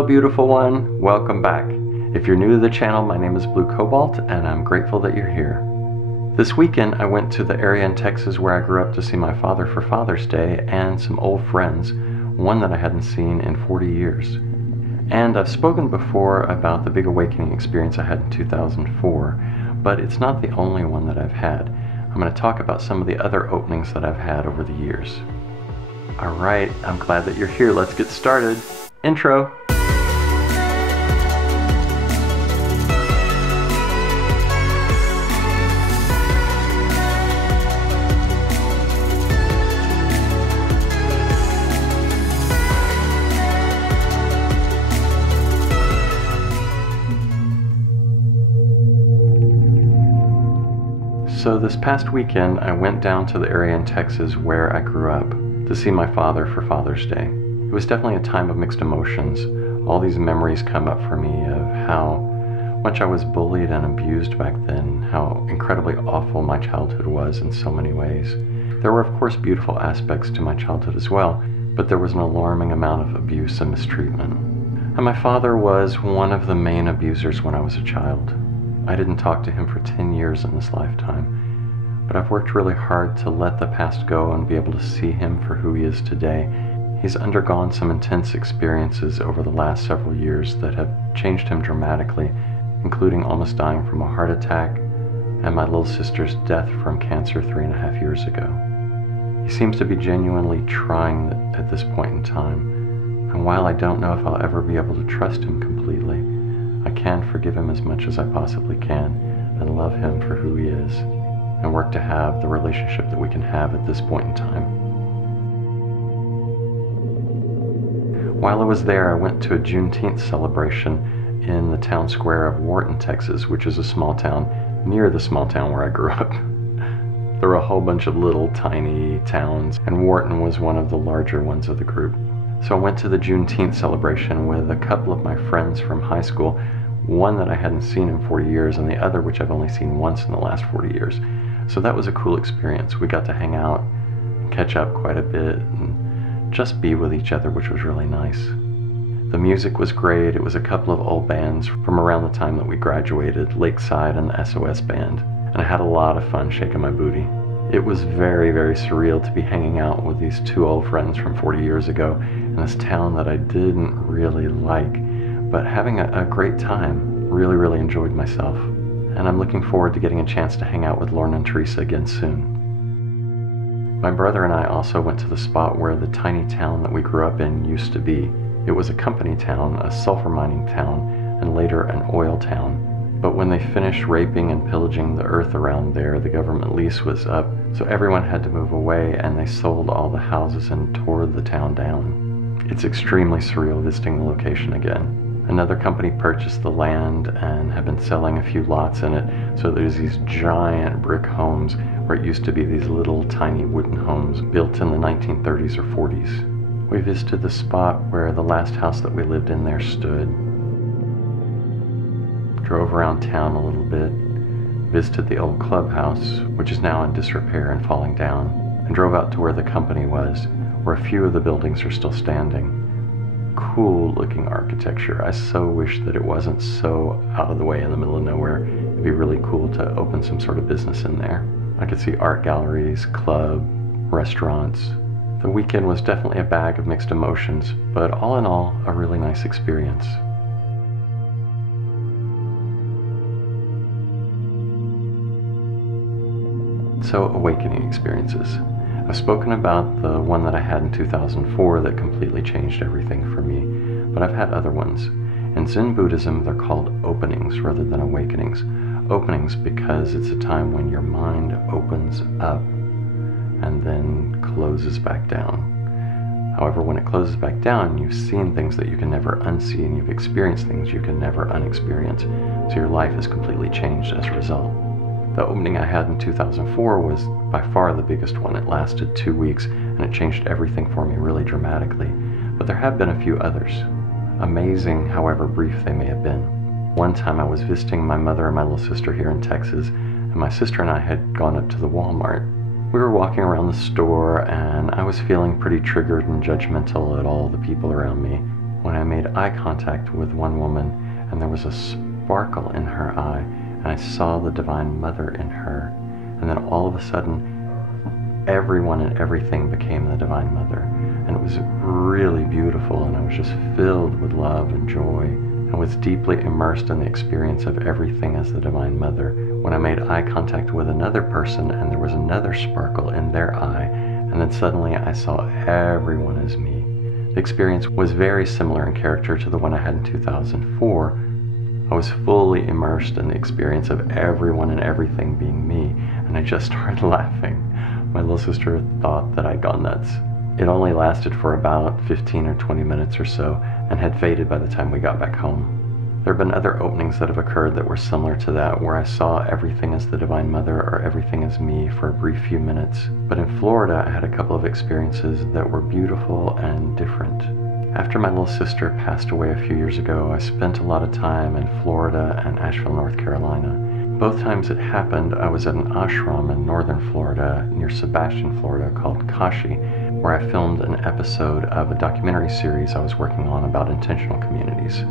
Hello beautiful one, welcome back. If you're new to the channel, my name is Blue Cobalt and I'm grateful that you're here. This weekend I went to the area in Texas where I grew up to see my father for Father's Day and some old friends, one that I hadn't seen in 40 years. And I've spoken before about the big awakening experience I had in 2004, but it's not the only one that I've had. I'm going to talk about some of the other openings that I've had over the years. Alright, I'm glad that you're here. Let's get started. Intro. So this past weekend I went down to the area in Texas where I grew up to see my father for Father's Day. It was definitely a time of mixed emotions. All these memories come up for me of how much I was bullied and abused back then, how incredibly awful my childhood was in so many ways. There were of course beautiful aspects to my childhood as well, but there was an alarming amount of abuse and mistreatment. And my father was one of the main abusers when I was a child. I didn't talk to him for 10 years in this lifetime, but I've worked really hard to let the past go and be able to see him for who he is today. He's undergone some intense experiences over the last several years that have changed him dramatically, including almost dying from a heart attack and my little sister's death from cancer 3.5 years ago. He seems to be genuinely trying at this point in time, and while I don't know if I'll ever be able to trust him completely, I can forgive him as much as I possibly can and love him for who he is and work to have the relationship that we can have at this point in time. While I was there, I went to a Juneteenth celebration in the town square of Wharton, Texas, which is a small town near the small town where I grew up. There were a whole bunch of little tiny towns, and Wharton was one of the larger ones of the group. So I went to the Juneteenth celebration with a couple of my friends from high school, one that I hadn't seen in 40 years and the other which I've only seen once in the last 40 years. So that was a cool experience. We got to hang out, catch up quite a bit, and just be with each other, which was really nice. The music was great. It was a couple of old bands from around the time that we graduated, Lakeside and the SOS band, and I had a lot of fun shaking my booty. It was very, very surreal to be hanging out with these two old friends from 40 years ago in this town that I didn't really like, but having a great time. Really, really enjoyed myself. And I'm looking forward to getting a chance to hang out with Lauren and Teresa again soon. My brother and I also went to the spot where the tiny town that we grew up in used to be. It was a company town, a sulfur mining town, and later an oil town. But when they finished raping and pillaging the earth around there, the government lease was up, so everyone had to move away and they sold all the houses and tore the town down. It's extremely surreal visiting the location again. Another company purchased the land and have been selling a few lots in it, so there's these giant brick homes where it used to be these little tiny wooden homes built in the 1930s or 40s. We visited the spot where the last house that we lived in there stood. Drove around town a little bit, visited the old clubhouse, which is now in disrepair and falling down, and drove out to where the company was, where a few of the buildings are still standing. Cool looking architecture. I so wish that it wasn't so out of the way in the middle of nowhere. It'd be really cool to open some sort of business in there. I could see art galleries, club, restaurants. The weekend was definitely a bag of mixed emotions, but all in all, a really nice experience. So, awakening experiences. I've spoken about the one that I had in 2004 that completely changed everything for me, but I've had other ones. In Zen Buddhism, they're called openings rather than awakenings. Openings because it's a time when your mind opens up and then closes back down. However, when it closes back down, you've seen things that you can never unsee and you've experienced things you can never unexperience, so your life is completely changed as a result. The opening I had in 2004 was by far the biggest one. It lasted 2 weeks and it changed everything for me really dramatically. But there have been a few others. Amazing, however brief they may have been. One time I was visiting my mother and my little sister here in Texas, and my sister and I had gone up to the Walmart. We were walking around the store and I was feeling pretty triggered and judgmental at all the people around me. when I made eye contact with one woman and there was a sparkle in her eye, and I saw the Divine Mother in her, and then all of a sudden everyone and everything became the Divine Mother, and it was really beautiful, and I was just filled with love and joy, and was deeply immersed in the experience of everything as the Divine Mother. When I made eye contact with another person and there was another sparkle in their eye, and then suddenly I saw everyone as me. The experience was very similar in character to the one I had in 2004. I was fully immersed in the experience of everyone and everything being me, and I just started laughing. My little sister thought that I'd gone nuts. It only lasted for about 15 or 20 minutes or so, and had faded by the time we got back home. There have been other openings that have occurred that were similar to that, where I saw everything as the Divine Mother or everything as me for a brief few minutes. But in Florida, I had a couple of experiences that were beautiful and different. After my little sister passed away a few years ago, I spent a lot of time in Florida and Asheville, North Carolina. Both times it happened, I was at an ashram in northern Florida, near Sebastian, Florida, called Kashi, where I filmed an episode of a documentary series I was working on about intentional communities.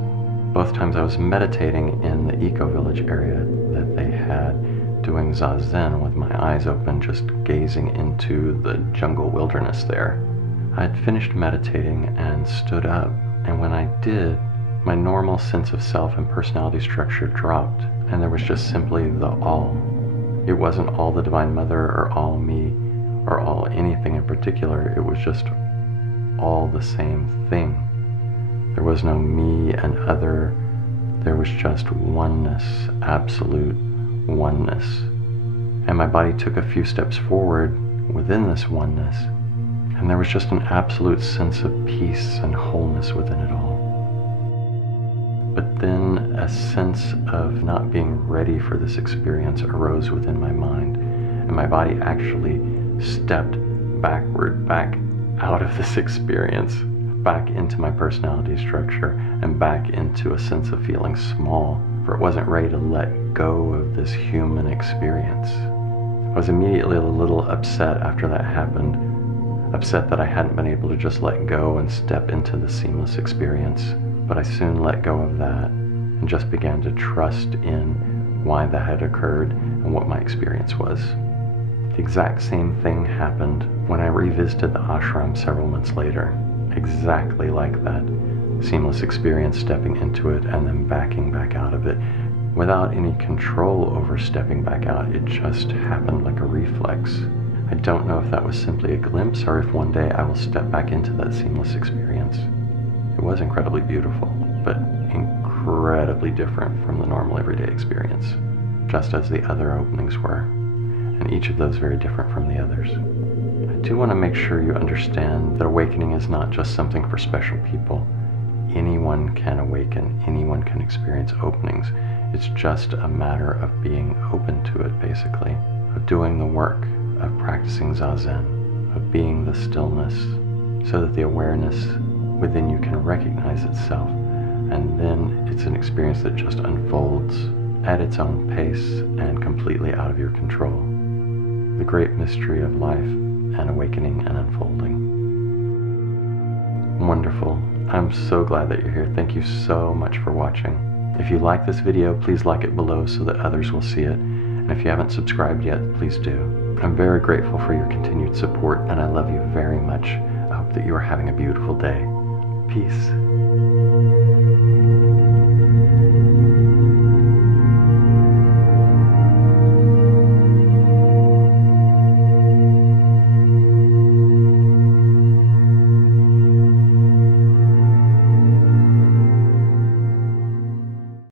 Both times I was meditating in the eco-village area that they had, doing zazen with my eyes open, just gazing into the jungle wilderness there. I had finished meditating and stood up, and when I did, my normal sense of self and personality structure dropped, and there was just simply the all. It wasn't all the Divine Mother or all me or all anything in particular. It was just all the same thing. There was no me and other. There was just oneness, absolute oneness. And my body took a few steps forward within this oneness, and there was just an absolute sense of peace and wholeness within it all. But then a sense of not being ready for this experience arose within my mind, and my body actually stepped backward, back out of this experience, back into my personality structure, and back into a sense of feeling small, for it wasn't ready to let go of this human experience. I was immediately a little upset after that happened, upset that I hadn't been able to just let go and step into the seamless experience. But I soon let go of that and just began to trust in why that had occurred and what my experience was. The exact same thing happened when I revisited the ashram several months later. Exactly like that. Seamless experience, stepping into it and then backing back out of it. Without any control over stepping back out, it just happened like a reflex. I don't know if that was simply a glimpse or if one day I will step back into that seamless experience. It was incredibly beautiful, but incredibly different from the normal everyday experience, just as the other openings were, and each of those very different from the others. I do want to make sure you understand that awakening is not just something for special people. Anyone can awaken, anyone can experience openings. It's just a matter of being open to it, basically, of doing the work, of practicing zazen, of being the stillness, so that the awareness within you can recognize itself, and then it's an experience that just unfolds at its own pace and completely out of your control. The great mystery of life and awakening and unfolding. Wonderful. I'm so glad that you're here. Thank you so much for watching. If you like this video, please like it below so that others will see it. And if you haven't subscribed yet, please do. I'm very grateful for your continued support, and I love you very much. I hope that you are having a beautiful day. Peace.